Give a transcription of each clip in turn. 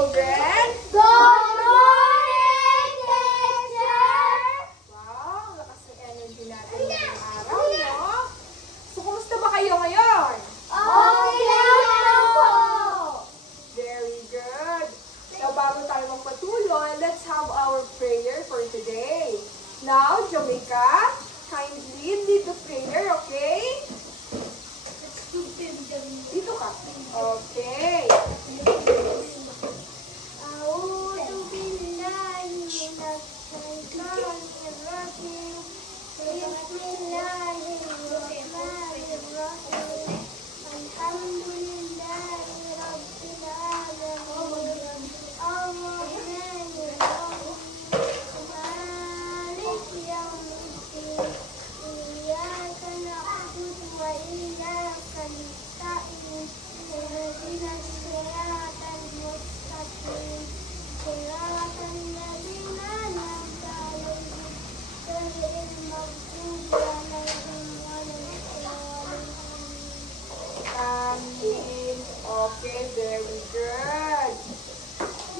children? Good morning, teacher! Wow, lakas ng energy natin ngayong araw, no? So, kumusta ba kayo ngayon? Okay lang po! Very good. So, bago tayo magpatuloy, let's have our prayer for today. Now, Jamaica, kindly lead the prayer, okay? Dito ka. Okay. Okay, very good.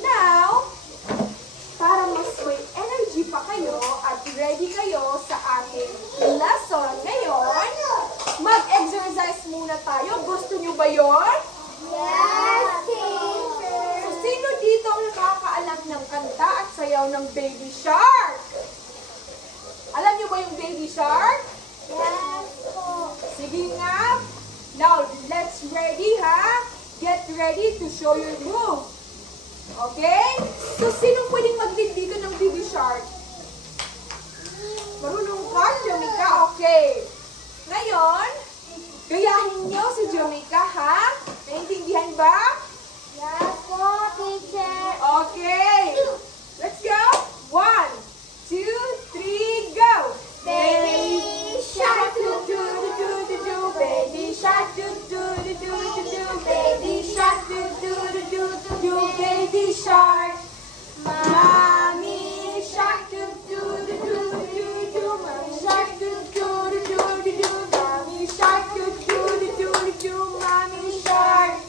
Now, para mas may energy pa kayo at ready kayo sa ating lesson ngayon, mag-exercise muna tayo. Gusto nyo ba yon? Yes, teacher! So, sino dito ang nakakaalam ng kanta at sayaw ng Baby Shark? Alam nyo ba yung Baby Shark? Yes po! Sige nga. Now, let's ready ha? Get ready to show your move. Okay? So, sinong pwedeng mag-lead dito ng Baby Shark? Marunong ka, Jamaica? Okay. Ngayon, gayahin nyo si Jamaica, ha? Naintindihan ba? Yes po, teacher! Okay. Let's go. 1, 2, 3, go. Baby shark, do do do do do do. Baby shark, do do do do do do. Baby shark, do do do do do do. Baby shark. Mommy shark, do do do do do do. Mommy shark, do do do do do do. Mommy shark, do do do do do do. Mommy shark.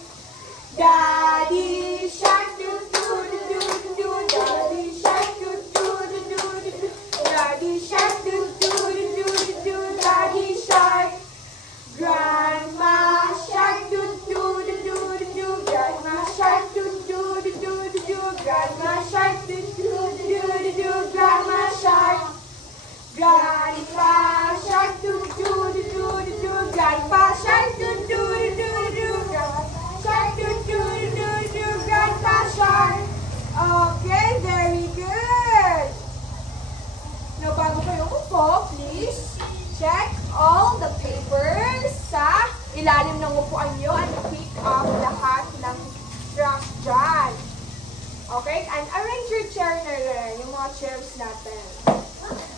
Daddy shark, do do do do do. Daddy shark, do do do do do. Daddy shark, do do do do do. Daddy shark. Grandma shark, do do do do do. Grandma shark, do do do do do. Grandma shark, do do do do do. Grandma shark. Grandpa shark, do do do do do. Grandpa shark, do do do do. Grandpa shark, do do do do. Grandpa shark. Okay, very good. Now, bago kayo upo, please check all the papers sa ilalim ng upuan nyo and pick up lahat ng trash dyan. Okay? And arrange your chair na rin, yung mga chairs natin.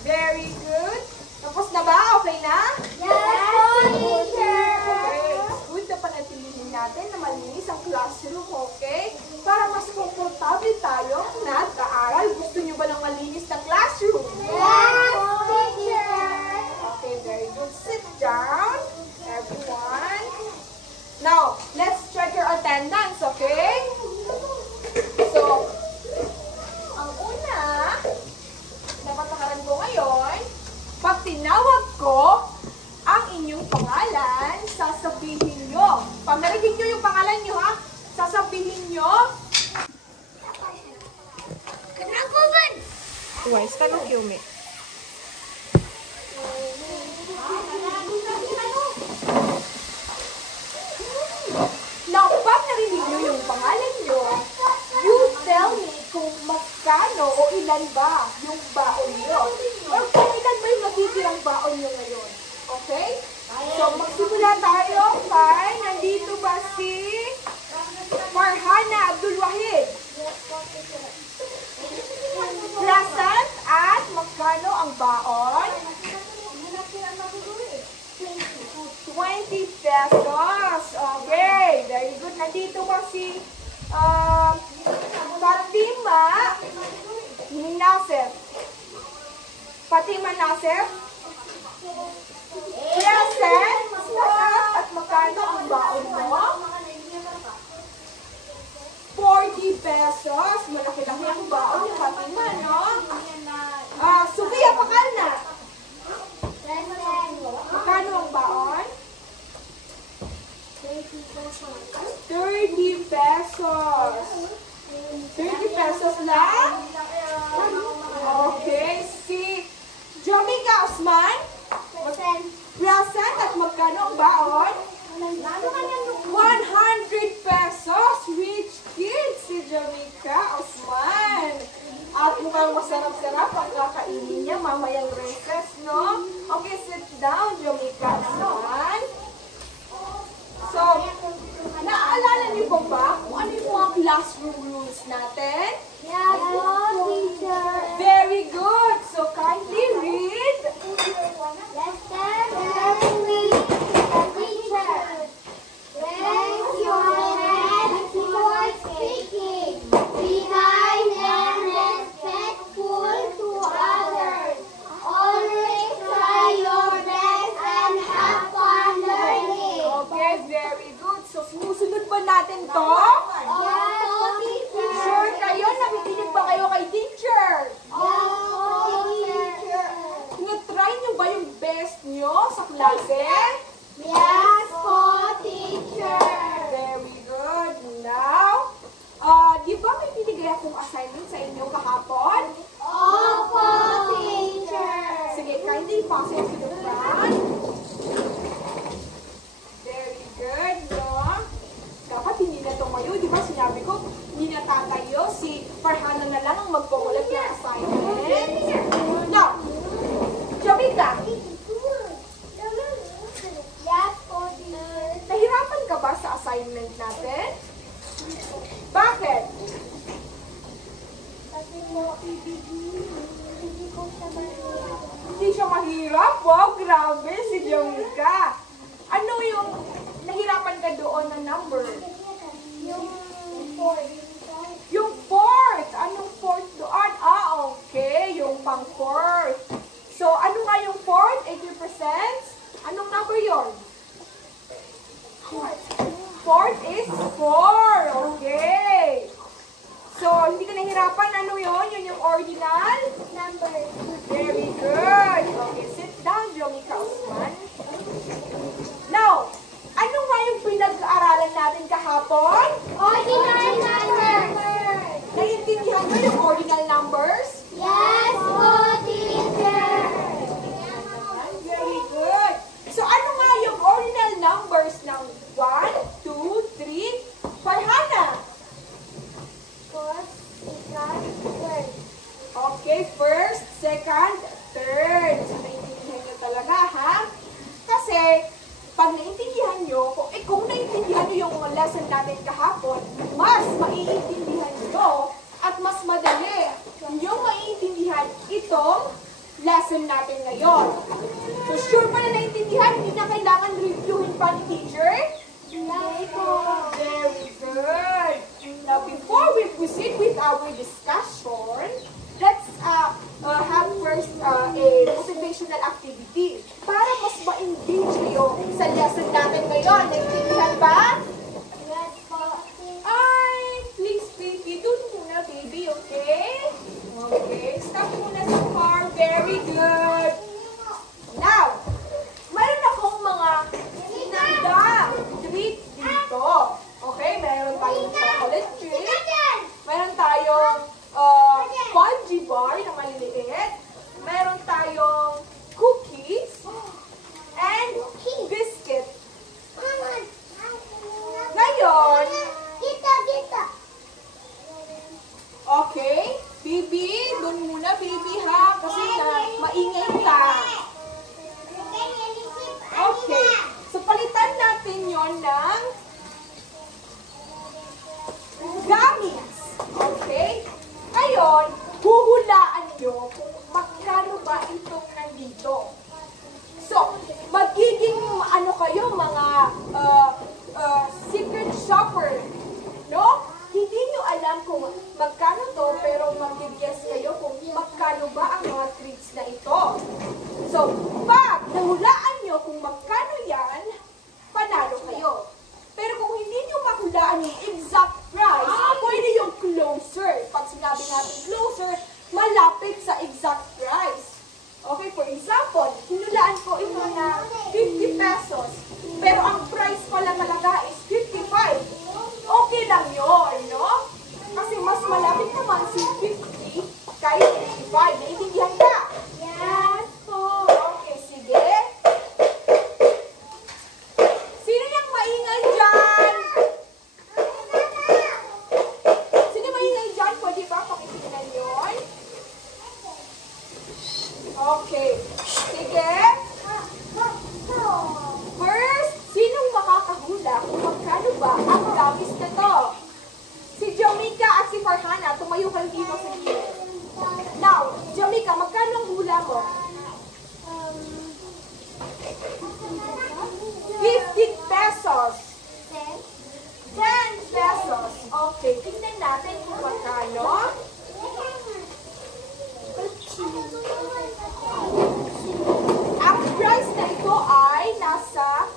Very good. Tapos na ba? Okay na? Yes, teacher! Okay. Good na panatilihin natin na malinis ang classroom, okay? Para mas komportable tayo nag-aaral. Gusto nyo ba ng malinis na classroom? Yes, teacher! Okay, very good. Sit down, everyone. Now, let's check your attendance, okay? So, ang una, na patakaran ko ngayon, pag tinawag ko ang inyong pangalan, sasabihin nyo. Pag narinig nyo yung pangalan nyo, ha? Sasabihin nyo. Kanakuban! Wise ka nung Kyumi. Now, pag narinig nyo yung pangalan nyo, you tell me kung magkano o ilan ba yung baon nyo. Or kung ilan ba yung natitirang baon nyo ngayon. Okay? So, magsimula tayo kay, nandito ba si Farhana Abdul Wahid? Present at magkano ang baon? 20 pesos. Okay, very good. Nandito ba si Fatima Nasef? Fatima Nasef? Present at magkano ang baon mo? 40 30 pesos. Malaki-laki ang baon ni Fatima, no? Sofia, pakal na. Magkano ang baon? 30 pesos. 30 pesos lang? Okay, si Jamika Osman? Present at magkano ang baon? 100 pesos. Rich kid si Jamika Osman. At mukhang masarap-sarap ang kakainin niya mamayang recess, no? Okay, sit down, Jamika Osman. So, naaalala niyo ba kung ano yung mga classroom rules natin? Yes, teacher. Very good. So, kindly read. Listen carefully to the teacher. Raise your hand before speaking. Be kind and respectful to others. Always try your best and have fun learning. Okay, very good. So, sinusunod ba natin to? Yes, teacher. Sure kayo? Nakikinig ba kayo kay teacher? Yes, teacher. Tinatry niyo ba yung best niyo sa klase? Yes, teacher. Very good. Now, di ba may binigay akong assignment sa inyo kahapon? Opo, teacher. Sige, kindly pass it to the front. Very good, no? Dapat hindi na tumayo. Di ba sinabi ko, hindi na tatayo. Si Farhana na lang ang magpawalat ng assignment. Now, Jamika, Yes, teacher. nahirapan ka ba sa assignment natin? Bakit? Kasi po, hindi ko siya mahirap. Hindi siya mahirap? Wow, grabe si Jamika. Ano yung nahirapan ka doon na number? Yung fourth. Yung fourth. Anong fourth doon? Okay. Yung pang fourth. So, ano nga yung fourth? 80%? Anong number yon? Fourth is 4. Okay. So, hindi ka nahirapan. Ano yon? Yun yung ordinal? Number Very good. Okay, sit down, Jamika Osman. Now, ano nga yung pinag-aaralan natin kahapon? ordinal number. Naiintindihan mo yung ordinal numbers? Yes, teacher. Very good. So, ano nga yung ordinal numbers ng 1, 2, 3, Farhana? Fourth, second, third. Okay, first, second, third. So, naiintindihan nyo talaga, ha? Kasi, pag naiintindihan nyo, kung naiintindihan nyo yung lesson natin kahapon, mas maiintindihan nyo at mas madali yung maiintindihan itong lesson natin ngayon. So, sure pa na naiintindihan, hindi na kailangan reviewin pa ni teacher? Yes, Very good. Now, before we proceed with our discussion, let's have first a motivational activity para mas ma-engage kayo sa lesson natin ngayon. Naiintindihan ba? Yes, Ay, please, baby, doon muna, baby, okay? Okay, stop muna sa car. Very good. Now, meron akong mga inandang treat dito. Okay, meron tayong chocolate treat. Meron tayong fudgy bar na maliliit. Meron tayong cookies and biscuit. Ngayon, Kita. okay, baby, doon muna, baby, ha? Kasi maingay ka. Okay, so palitan natin yon ng gummies. Okay? Ngayon, huhulaan nyo kung magkano ba itong nandito. So, magiging ano kayo, mga secret shopper. No? Hindi nyo alam kung magkano to, pero mag-guess kayo kung magkano ba 5. Naiintindihan ka? Yes po. Okay, sige. Sino yung maingay dyan? Sino maingay dyan? Pwede ba pakitingnan yun? Okay. Sige. First, sinong makakahula kung magkano ba ang gamis na to? Si Jamaica at si Farhana, tumayo kayo dito sa gilid. Now, Jamaica, magkano ang hula mo? 15 pesos. 10 pesos. Okay, tingnan natin kung magkano. Ang price na ito ay nasa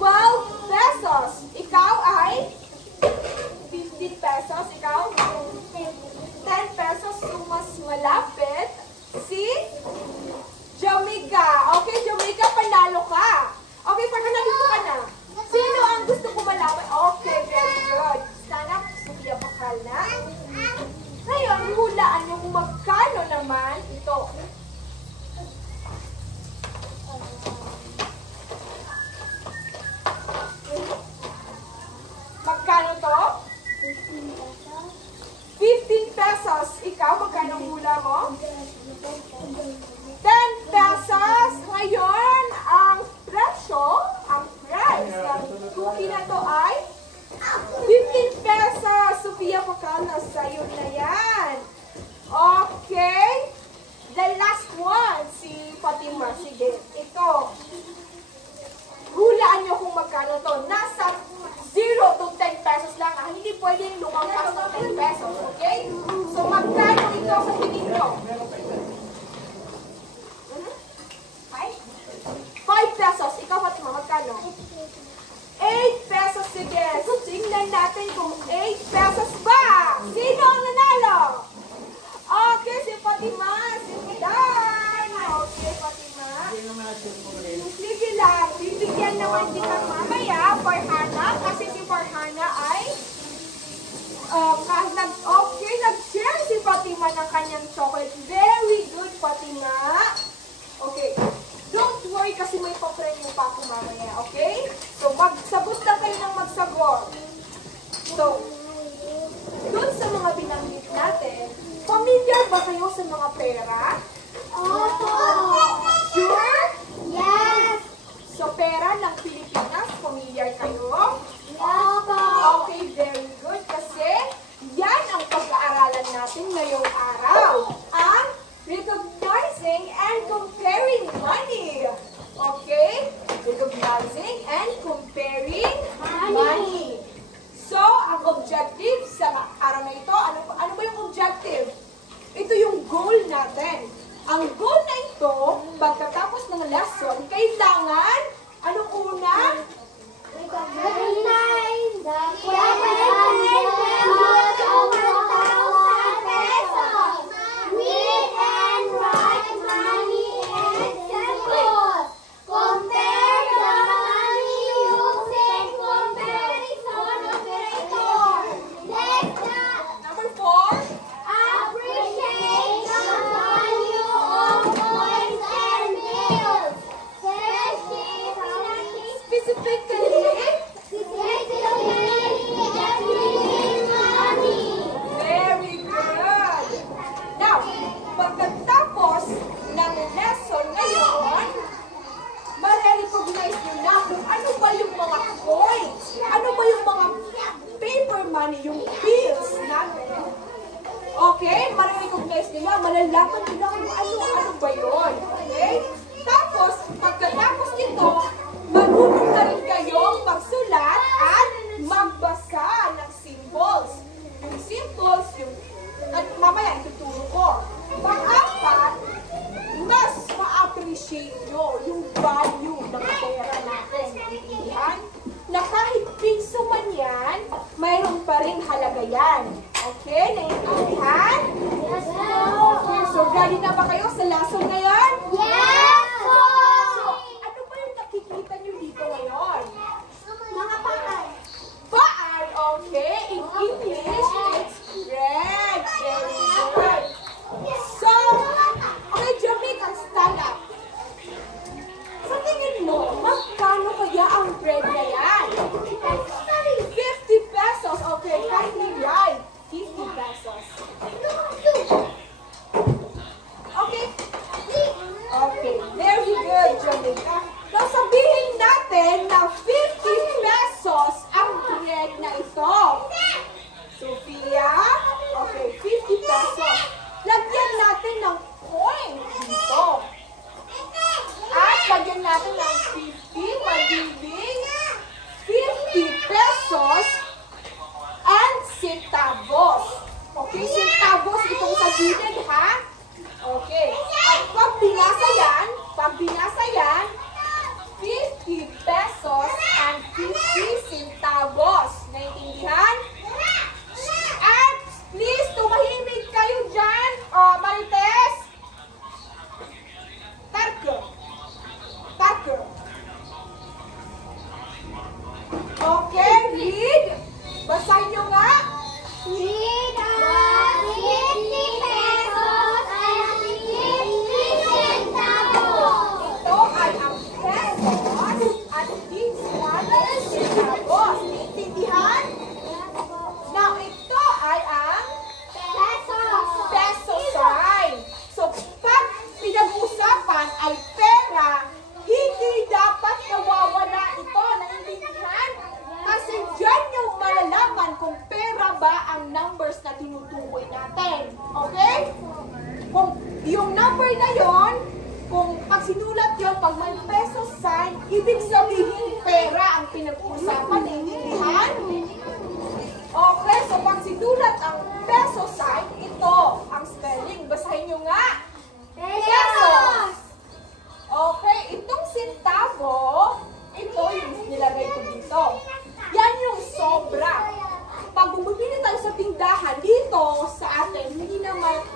12 pesos. Ikaw ay 15 pesos. Ikaw 10 pesos. So, mas malapit si Jamaica. Okay, Jamaica, panalo ka. Okay, Farhana, dito ka na. Sino ang gusto ko malaman? Okay, very good. Stand up, Sofia Bakal na. Ngayon, hulaan nyo kung magkano naman ito. Magkano to? 15 pesos. Ikaw, magkano ang hula mo? 10 pesos. Ngayon, ang presyo, ang price ng cookie na to ay 15 pesos. Sofia Pacalna, sa'yo na yan. Okay. The last one, si Fatima. Sige, ito. Hulaan nyo kung magkano to. Nasa 0 to 10 pesos lang. Hindi pwedeng lumampas ng 10 pesos. Okay? So, magkano ito sa tingin nyo? 5 pesos. Ikaw, Fatima, magkano? 8 pesos. Sige. So, tingnan natin kung 8 pesos ba. Sino ang nanalo? Okay, si Fatima. Sige lang. Okay, Fatima. Sige lang. Bibigyan naman kita mamaya, Farhana. Kasi si Farhana ay nag-share si Fatima ng kanyang chocolate. Very good, Fatima. Okay. Don't worry kasi may papremyo pa ako mamaya, okay? So, magsagot lang kayo ng magsagot. So, dun sa mga binanggit natin, familiar ba kayo sa mga pera? Opo. Sure? Yes. So, pera ng Pilipinas, familiar kayo? Opo. Okay, very good. Kasi, yan ang pag-aaralan natin ngayong araw. Ang recognizing and comparing money. Okay? Recognizing and comparing money. So, ang objective sa araw na ito, ano ba yung objective? Ito yung goal natin. Ang goal na ito, pagkatapos ng lesson, kailangan, anong una? Recognize the read and write money in symbols. Compare the money using comparison operator. Number 4. Appreciate the value of coins and bills. Specifically, very good. Now, pagkatapos ng lesson ngayon, ma-recognize nyo na kung ano ba yung mga coins, ano ba yung mga paper money, yung bills natin. Okay? Ma-recognize nyo na, malalaman nyo na kung ano ba yun. Okay? Tapos, pagkatapos nito, marunong na rin kayong magsulat at magbasa ng symbols. Yung symbols, at mamaya ituturo ko. Pang-apat, mas ma-appreciate nyo yung value ng pera natin. Naiintindihan? Na kahit piso man yan, mayroon pa rin halaga yan. Okay? Naiintindihan? Yes, Okay, so ready na ba kayo sa lesson ngayon? Yes, po! So, ano ba yung nakikita nyo dito ngayon? Mga pakay. Paan, okay? In English, it's bread. Very good. So, Sophia. Okay, 50 pesos. Lagyan natin ng coin dito. At lagyan natin ng 50, magiging 50 pesos and centavos. Okay, centavos itong sa gilid, ha? Okay. At pag binasa yan, 50 pesos and 50 centavos. Naintindihan? At please, tumahimik kayo dyan. Marites. Tarko. Okay, read. Basahin nyo nga. Read ang 50 pesos and 50 centavos. Ito ay ang pesos at this one is centavos. Naintindihan? Now, ito ay ang peso sign. So, pag pinag-usapan ay pera, hindi dapat nawawala ito. Naintindihan? Kasi dyan yung malalaman kung pera ba ang numbers na tinutukoy natin. Okay? Kung yung number na yon, kung pag sinulat yon, pag may peso sign, ibig sabihin pera ang pinag-uusapan. Naintindihan? Okay, so pag sinulat ang peso sign, ito ang spelling. Basahin nyo nga. Pesos. Okay, itong centavo, ito yung nilagay ko dito. Yan yung sobra. Pag bumibili tayo sa tindahan, dito sa atin,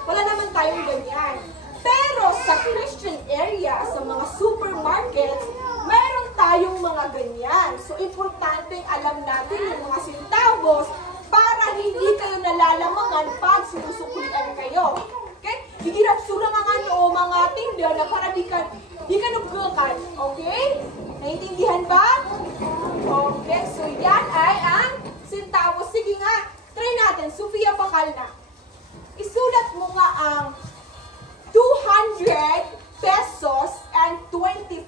wala naman tayong ganyan. Pero sa Christian area, sa mga supermarkets, meron tayong mga ganyan. So, importante alam natin yung mga centavos para hindi kayo nalalamangan pag sinusuklian kayo. Okay? Higirap surang ang mga tinder na para di ka nuggakan. Okay? Naintindihan ba? Okay, so yan ay ang centavos. Sige nga, try natin. Sophia Bacalna. Isulat mo nga ang 200 pesos and 25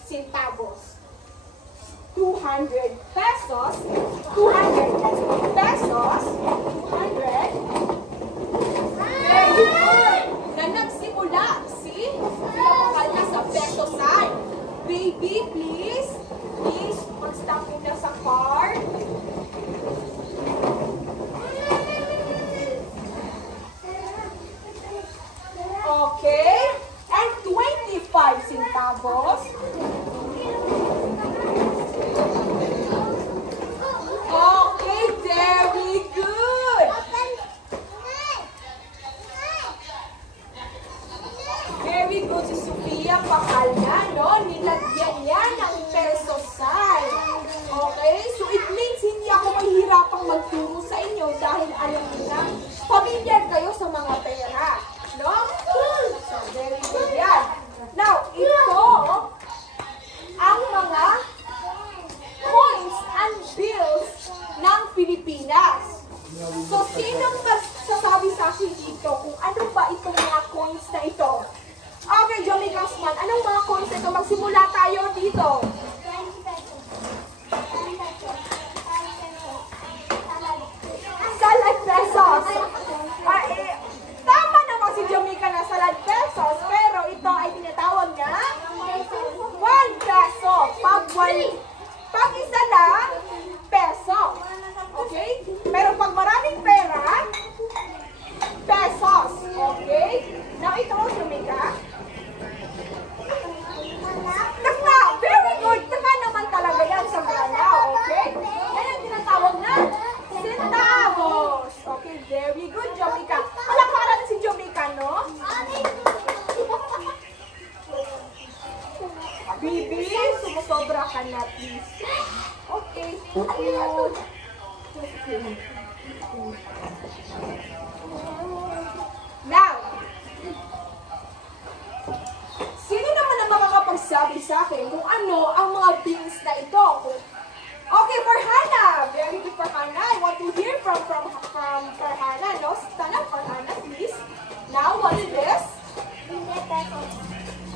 centavos. 200 pesos, 200 pesos, 200. Very good. Na nagsimula si Sophia Bacalna sa peso sign. Baby, please, mag-stop mo na sa car. Okay, and 25 centavos. Okay, very good. Very good si Sophia Bacalna, no? Nilagyan niya ng peso sign. Okay? So it means hindi ako mahihirapang magturo sa inyo dahil alam niyo na familiar kayo sa mga pera. No? So very good yan. Now, ito ang mga coins and bills ng Pilipinas. So, sinong magsasabi sa akin dito kung ano ba itong mga coins na ito? Okay, Johnny Gassman, anong mga coins na ito? Magsimula tayo dito. Salad pesos. Tama naman si Jamaica na salad pesos, pero ito ay tinatawag na 1 peso. Pag isa lang, peso. Okay? Pero pag maraming pera, pesos. Okay? Now, ito, Jamaica. Tama! Very good! Tama naman talaga yan sa Maranao. Okay? Yan ang tinatawag na centavos. Okay, very good, Jamaica. Palakpakan si Jamaica, no? Bibi, sumusobra ka na, please. Okay, thank you. Now, sino naman ang makakapagsabi sa akin kung ano ang mga bills na ito? Okay, Farhana. Very good, Farhana. I want to hear from Farhana. No? Stand up, Farhana, please. Now, what is this? 50 pesos.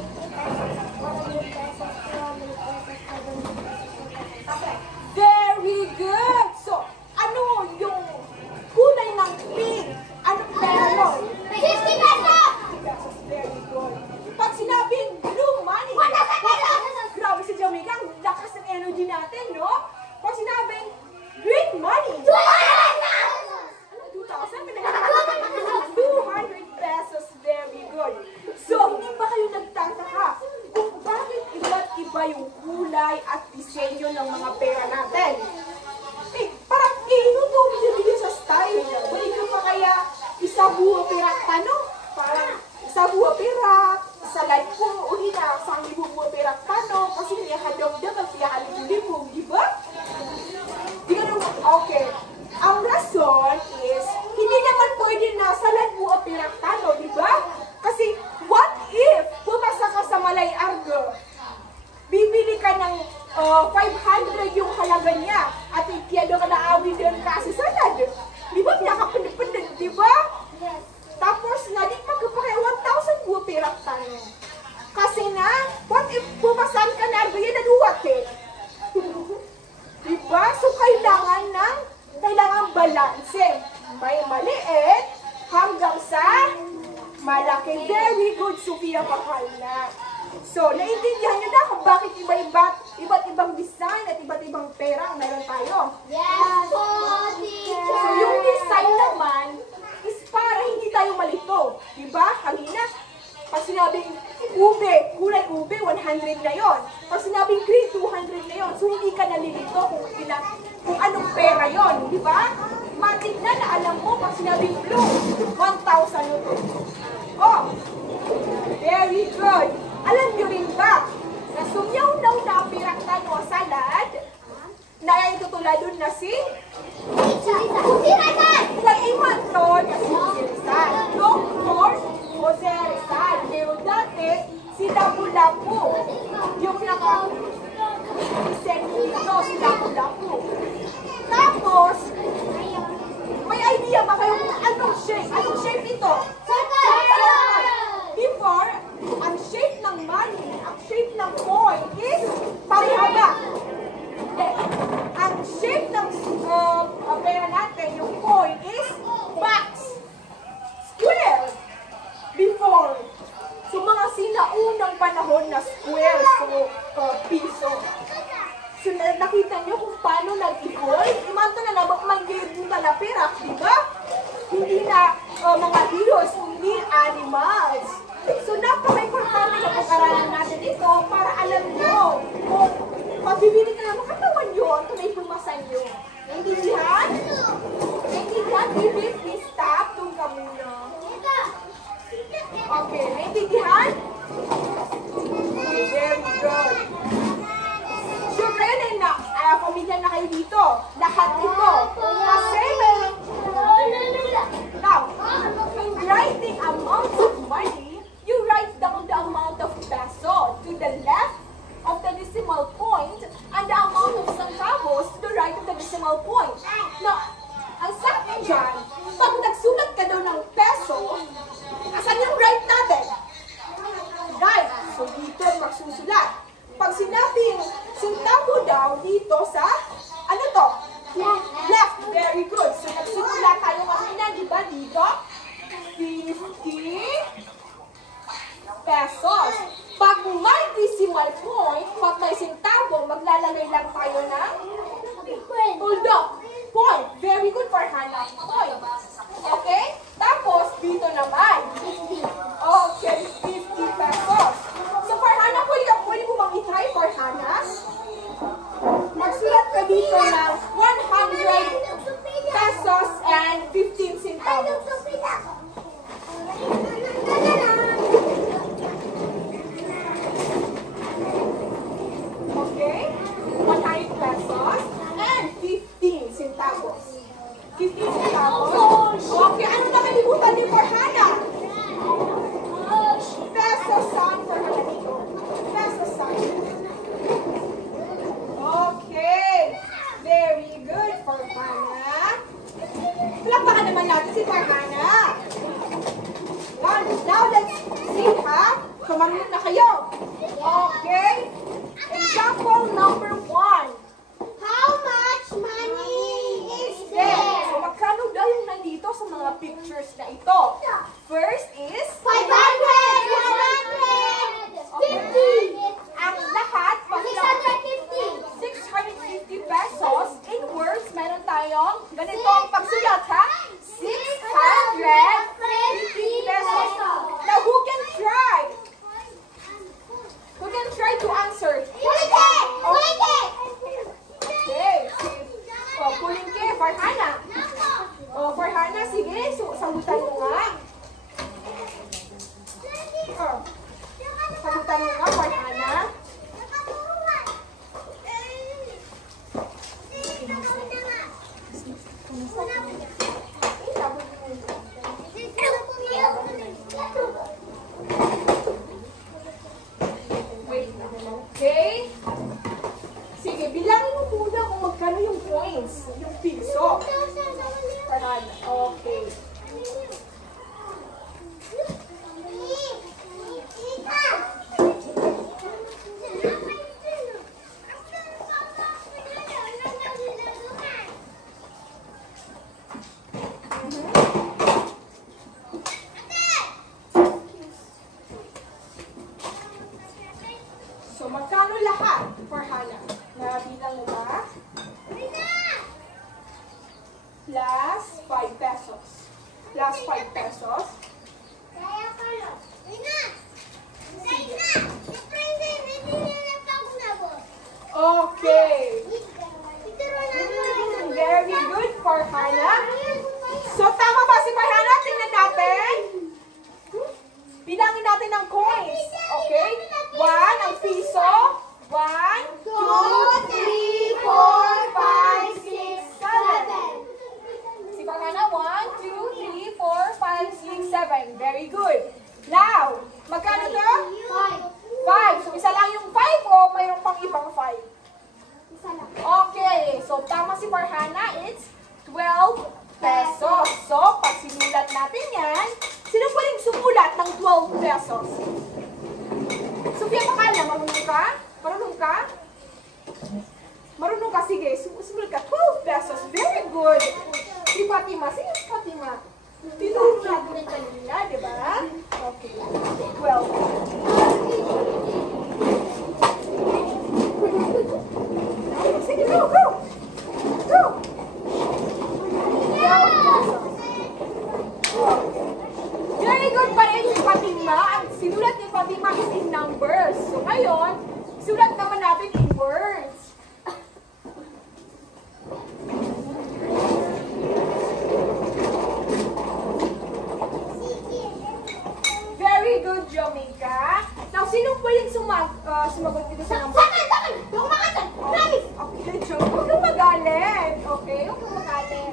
50 pesos. 100 pesos. 200 pesos. 700 pesos. Okay. Very good. So, ano yung kulay na buo pirak tano. Parang sa buo pirak, sa life ko, uli na, sa buo pirak tano, kasi niya hadog-dog at siya halibulibog, di ba? Di ka naman, okay. Ang rason is, hindi naman pwede na sa life buo pirak tano, di ba? Kasi, what if, pumasa ka sa Malay Argo, bibili ka ng 500 yung halaga niya, at ikiyado ka na awin doon kasi salad. Di ba, pinakapindipindin, di ba? Tapos, nadik magkapakay 1,000 buo pirak tano. Kasi na, what if pumasan ka na argo yan na duwat eh? Diba? So, kailangan balanse. May maliit hanggang sa malaki. Very good, Sofia Pahalna. So, naintindihan nyo na kung bakit iba't ibang design at iba't ibang pera ang meron tayo. Yes po, teacher. So, yung design naman is para hindi tayo malito. Diba? Kanina, pag sinabing ube, kulay ube, 100 na yon. Pag sinabing green, 200 na yon. So, hindi ka nalilito kung anong pera yon. Di ba? Matik na alam mo, pag sinabing blue, 1,000 yun. Oh, very good. Alam nyo rin ba, na sumyaw-naw na ang pirak tano salad, na ay tutuladon na si Nag-iwan to na si Rizal. Dr. Jose Rizal. Pero dati, si Lapu-Lapu. Yung naka-present dito, si Lapu-Lapu. Tapos, may idea ba kayo kung anong shape? Anong shape ito? Before, ang shape ng money, ang shape ng coin is parihaba. Ang shape ng pera natin, yung coin is box. Square. Before. So, mga sinaunang panahon na square, so piso. So, nakita nyo kung paano nag-evolve? Imanto na nabak manggayod mo na pera, di ba? Hindi na mga heroes, kundi animals. So, napaka-importante na pag-aralan natin ito para alam nyo kung pagbibili ka na makatawan yun, kung may pumasan yun. Naintindihan? Naintindihan? Bibi, please stop. Doon ka muna. Okay, naintindihan? Okay, very good. Sure kayo na pamilya na kayo dito. Lahat ito. Kasi meron. Now, in writing amounts of money, you write down the amount of peso to the left of the decimal point and the amount of centavos to the right of the decimal point. Now, ang sabi dyan, pag nagsulat ka daw ng peso, asan yung right natin? Right. So, dito magsusulat. Pag sinabing centavo daw, dito sa, ano to? Left. Very good. So, nagsimula tayo kanina, di ba? Dito, 50 pesos. Pag may decimal point, pag may centavo, maglalagay lang tayo ng tuldok. Point. Very good for Hannah. Point. Okay? Tapos, dito naman. Okay, 50 pesos. So, for Hannah, pwede mo bang itry for Hannah? Magsulat ka dito ng 100 pesos and 15 centavos. Okay? 100 pesos and 15 centavos. 15 centavos. Okay, ano nakalimutan ni for Hannah? Peso sign for Hannah dito. Peso sign. Okay. Very good for Hannah. Palakpakan naman natin si Farhana. Now let's see ha. Sumanod na kayo. Okay. Example number 1. How much money is Okay. there? So magkano daw yung nandito sa mga pictures na ito? First is 500, 150, ang lahat pag 650. 650 pesos. In words, meron tayong ganito ang pagsulat ha. 650 pesos. Now, who can try? Who can try to answer? Kulitin! Okay. Pulingke, for Hannah. For Farhana. Sige, sagutan mo nga. Oh. Sagutan mo nga, Farhana. Okay? Sige, bilangin mo muna kung magkano yung coins, yung piso. Farhana, okay. So, magkano lahat, Farhana? Nabilang mo ba? Plus 5 pesos. Plus 5 pesos. Okay. Very good, Farhana. So, tama ba si Farhana? Tingnan natin. Bilangin natin ng coins. Okay? 1 ang piso. 1, 2, 3, 4, 5, 6, 7. Si Farhana, 1, 2, 3, 4, 5, 6, 7. Very good. Now, magkano to? 5. So, isa lang yung 5 o mayroon pang ibang 5? Okay. So, tama si Farhana. It's 12 pesos. So, pag sinulat natin yan, sino pwedeng sumulat ng 12 pesos? Sofia Makala, marunong ka? Marunong ka? Marunong ka? Sige, sumulat ka. 12 pesos. Very good. Si Fatima. Sige, Fatima. Tinuro natin yung kanina, di ba? Okay. 12. Sige, go, go! Go! 12 pesos. Very good pa rin si Fatima. Ang sinulat ni Fatima is in numbers. So ngayon, sulat naman natin in words. Very good, Jamaica. Now, sino pwedeng sumagot dito sa number? Sakin! Huwag makatan! Promise! Okay, Jamaica. Huwag kang magalit. Okay, huwag kang magalit.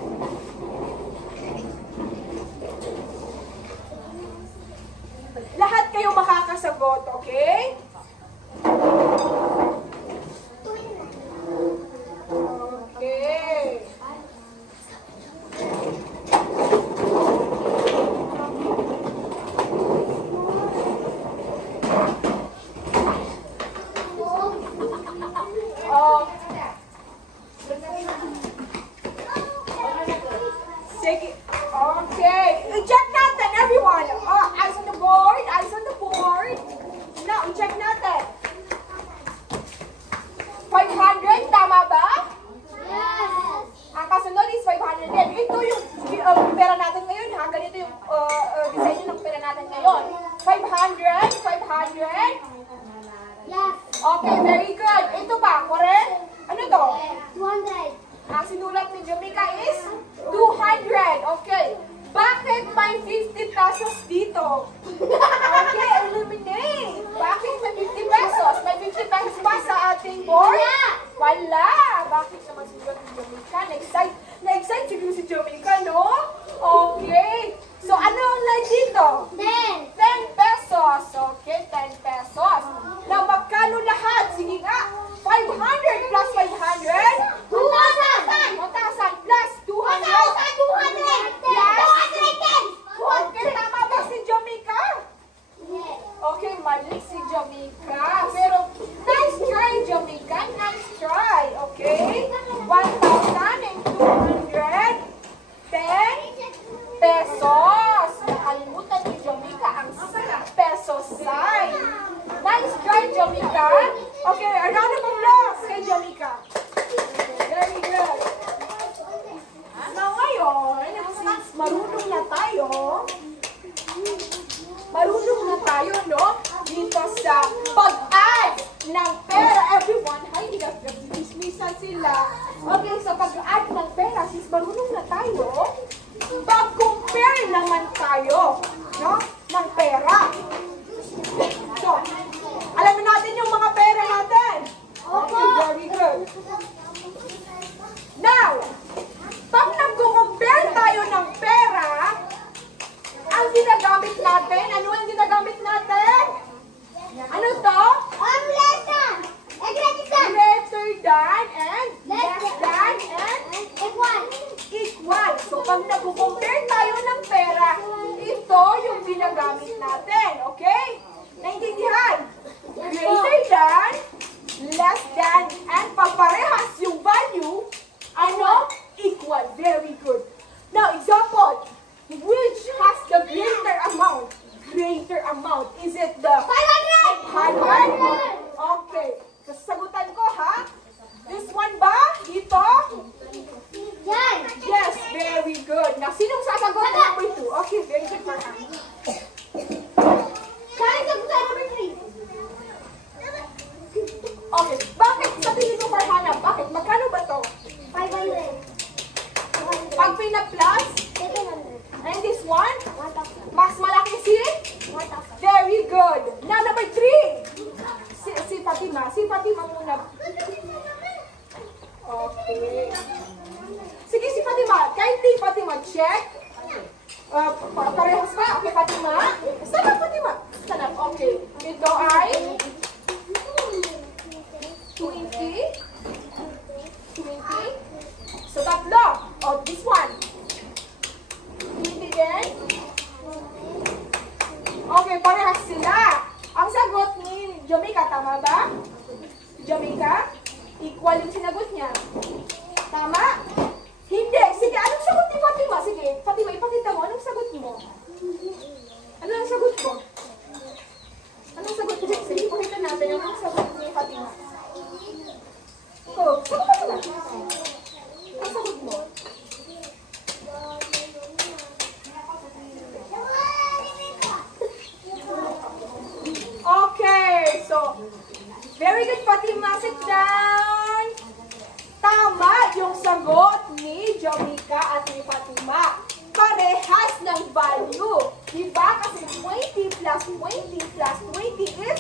Lahat kayo makakasagot, okay? Okay. Sige. Okay. I-check natin, everyone. Eyes on the board. Eyes on the board. Now, i-check natin. 500, tama ba? Yes! Ang kasunod is 500 din. Ito yung pera natin ngayon, ha? Ganito yung design ng pera natin ngayon. 500, 500. Yes! Okay, very good. Ito ba, correct? Ano to? 200. Ang sinulat ni Jamaica is 200. Okay. Bakit may 50 pesos dito? Okay, eliminate. Bakit may 50 pesos? May 50 pesos ba sa ating board? Wala. Bakit naman sinulat ni Jamaica? Na-excite siguro si Jamaica, no? Okay. So, ano ang line dito? 10. 10 pesos. Okay, 10 pesos. Now, magkano lahat? Sige nga. 500 plus 500? 2,000. 1,000 plus 200? 200. Okay, tama ba si Jamaica? Yes. Okay, mali si Jamaica. Pero, nice try, Jamaica. Nice try. Okay? 1,000 and 200. 10 pesos. Nakalimutan ni Jamaica ang peso sign. Nice try, Jamaica. Okay, a round of applause kay Jamaica. Very good. Now, ngayon, since marunong na tayo, no? Dito sa pag-add ng pera. Everyone, hi, dismissan sila. Okay, sa pag-add ng pera, since marunong na tayo, ano, ng pera. So, alam natin yung mga pera natin. Okay, very good. Now, pag nag-compare tayo ng pera, ang ginagamit natin, ano ang ginagamit natin? Ano to? Greater than and less than and equal. So, pag nag-compare tayo ng pera, ito yung ginagamit natin. Okay? Naintindihan? Greater than, less than, and paparehas yung value, ano? Equal. Very good. Now, example. Which has the greater amount? Greater amount. Is it the 500? Okay. Sasagutan ko, ha? This one ba? Dito? Yes, very good. Now, sinong sasagot? Number 2. Okay, very good for her. Okay, bakit sa tingin mo, Farhana? Bakit? Magkano ba to? 500. Pag pina-plus, 700. and this one, 1,000. mas malaki si? 1,000. Very good. Now, number 3. Si Fatima. Si Fatima muna. Okay. Sige, si Fatima. Kahit di Fatima, check. Parehas pa. Okay, Fatima. Stand up, Fatima. Stand up. Okay. Ito ay 20. So, tatlo. Oh, this one. 20 din. Okay, parehas sila. Ang sagot ni Jamaica, tama ba? Jamaica? Equal yung sinagot niya. Tama? Hindi. Sige, anong sagot ni Fatima? Sige, Fatima, ipakita mo. Anong sagot mo? Anong sagot mo? Anong sagot mo? Sige, ipakita natin anong sagot ni Fatima. Oh, sagot ka ba? Anong sagot mo? Okay, so, very good, Fatima. Sit down. Tama yung sagot ni Jamaica at ni Fatima. Parehas ng value. Diba? Kasi 20 plus 20 plus 20 is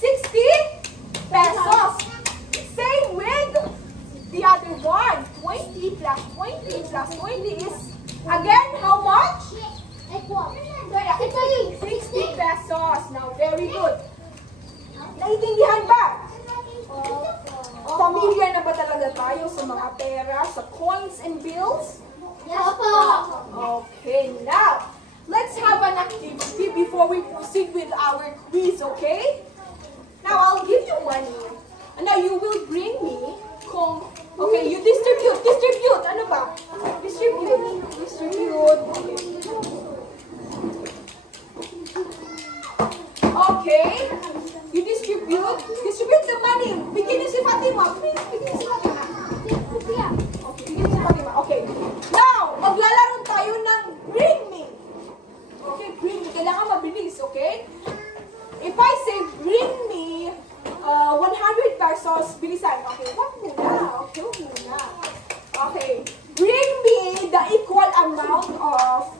60 pesos. Same with the other one. 20 plus 20 plus 20 is, again, how much? 60 pesos. Now, very good. Naintindihan ba? Familiar na ba talaga tayo sa mga pera, sa coins and bills? Yes, po. Okay, now, let's have an activity before we proceed with our quiz, okay? Now, I'll give you money. And now, you will bring me kung... Okay, you distribute. Distribute. Ano ba? Distribute. Distribute. Okay. You distribute. Distribute the money. Bigyan niyo si Fatima. Please, bigyan si Fatima. Okay, bigyan si Fatima. Okay. Now, maglalaro tayo ng bring me. Okay, bring me. Kailangan mabilis, okay? If I say bring me 100 pesos, bilisan. Okay, wag muna. Okay, wag muna. Okay. Bring me the equal amount of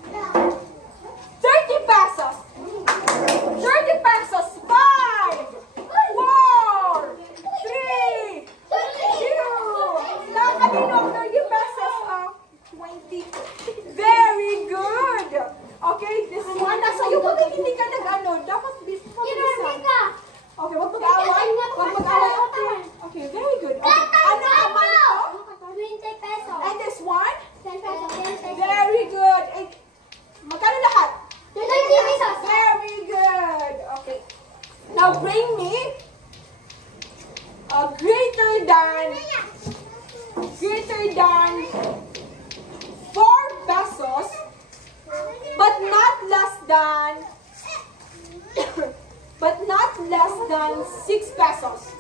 30 pesos. 30 pesos. 5, 4, 3, 2. Nakakadino 30 pesos of 20. Very good. Okay, this one. Nasa iyo. Bakit hindi ka nag-ano? Dapat pabilisan. Okay, wag mag-away. Wag mag-away. Okay, very good. Okay. Ano amount to? 20 pesos. And this one? 10 pesos. Very good. Magkano lahat? 20 pesos. Very good. Okay. Now bring me a greater than 4 pesos, but not less than 6 pesos.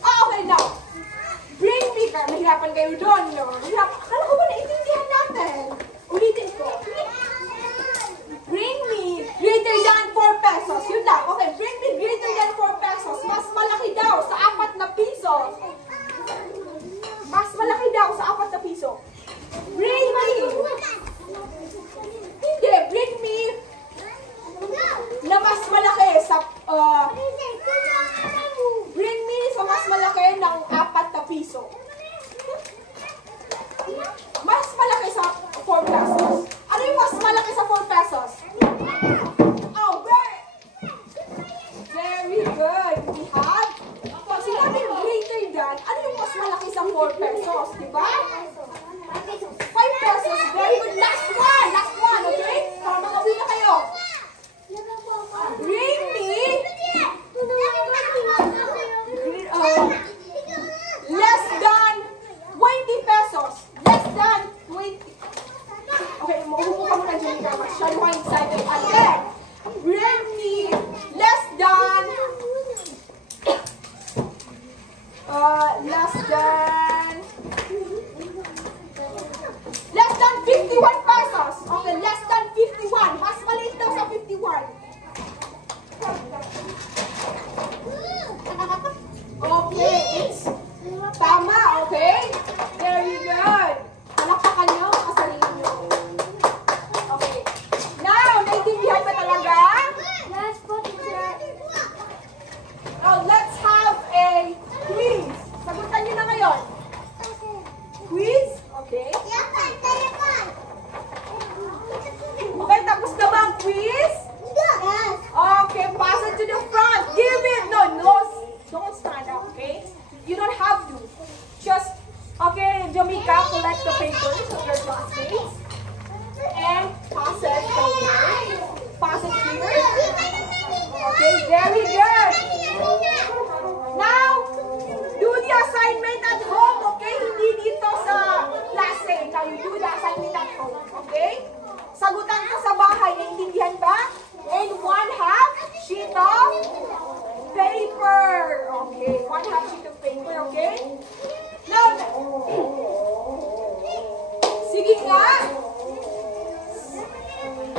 Okay, now bring me. Mahirapan kayo doon, no? Akala ko ba naiintindihan natin? Ulitin ko. Bring me greater than 4 pesos. Yun lang. Okay, bring me greater than 4 pesos. Mas malaki daw sa 4 na piso. Mas malaki daw sa 4 na piso. Bring me mas malaki sa 4 pesos? Ano yung mas malaki sa 4 pesos? Oh, very good. We have, pag sinabing greater than, ano yung mas malaki sa 4 pesos? Diba? 5 pesos. Very good. Last one, okay? Para makawin na kayo. Rainy. Less than 20 pesos. Less than 20. Okay, umupo ka muna dyan. Masyado ka excited. Again. Rainy. Less than 51 pesos. Okay, less than 51. Mas maliit daw sa 51. Okay, it's tama, okay? Very good. Palakpakan nyo ang sarili nyo. Okay. Now, naintindihan ba talaga? Let's put it there. Now, let's have a quiz. Sagutan nyo na ngayon. Quiz? Okay. Okay, tapos na ba ang quiz? Yes. Okay, pass it to the front. Give it. No, don't stand up, okay? You don't have to. Just, okay, Jamaica, collect the papers of your classmates. And pass it over. Pass it here. Okay, very good. Now, do the assignment at home, okay? Hindi dito sa klase. Now, you do the assignment at home, okay? Sagutan ko sa bahay. Naintindihan ba? And 1/2 sheet of paper. Okay, 1/2 sheet of paper, okay? Now, sige nga.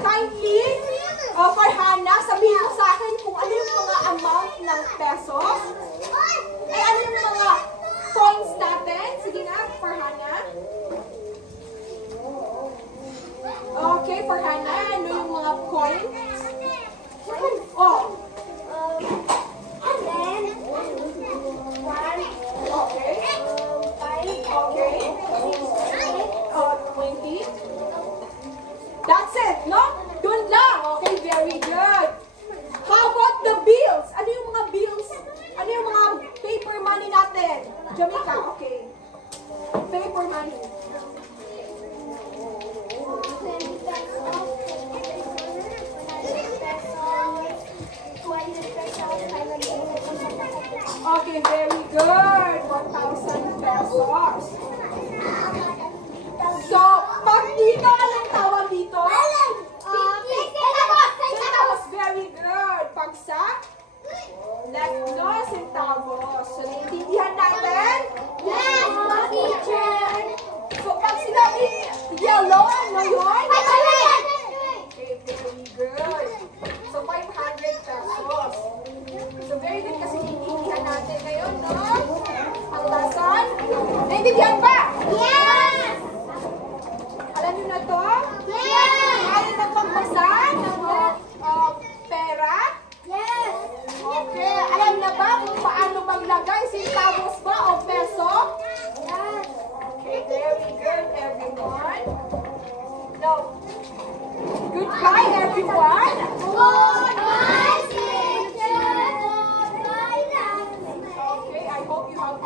Kindly, Farhana, sabihin mo sa akin kung ano yung mga amount ng pesos. Eh, ano yung mga points natin? Sige nga, Farhana. Okay, Farhana, ano yung mga points? Oh. Okay. Okay. 20. That's it, no? Doon lang. Okay, very good. How about the bills? Ano yung mga bills? Ano yung mga paper money natin? Jamaica, okay. Paper money. Okay, very good. 1,000 pesos. So, pag dito, anong tawag dito? Centavos. Very good. Pag sa left, no, centavos. So, naiintindihan natin? Yes, teacher. So, pag sinabi yellow, ano yun? Okay, very good. So, 500 pesos. So, very good kasi naiintindihan natin ngayon, no? Ang lesson. Naiintindihan ba? Yes. Alam niyo na to? Yes. Ayaw na pagbasa ng pera? Yes. Okay. Alam na ba kung paano maglagay? Centavos ba o peso? Yes. Okay, very good, everyone. Now, goodbye, everyone. Goodbye, teacher. Okay, I hope you have